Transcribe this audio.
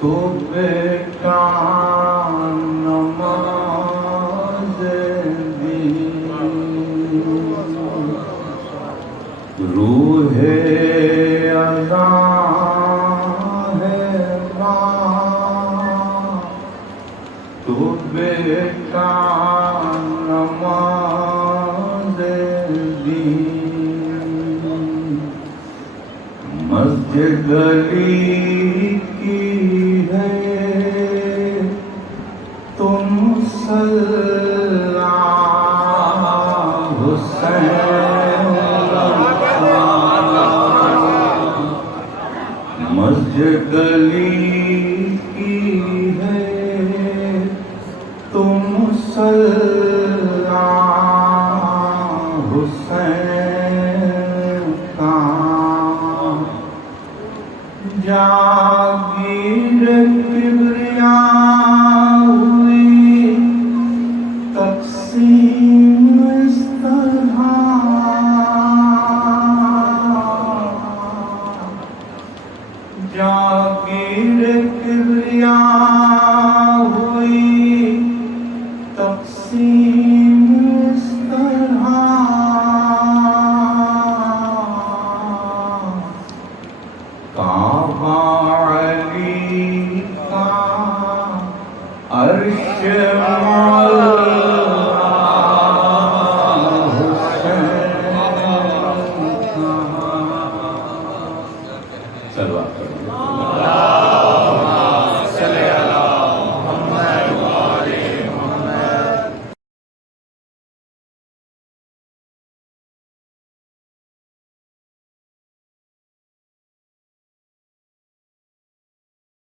تو بیٹا نماز دین، روح اذان ہے ماں، تو بیٹا نماز دین، مسجد گلی کی ہے تو مصلی حسین کا، مسجد گلی کی ہے تو مصلی حسین کا، جاگیر کبریا ہوئی تقسیم اس طرح، جاگیر کبریا ہوئی تقسیم اس طرح، کعبہ علی کا عرش مولا حسین کا، چلو آپ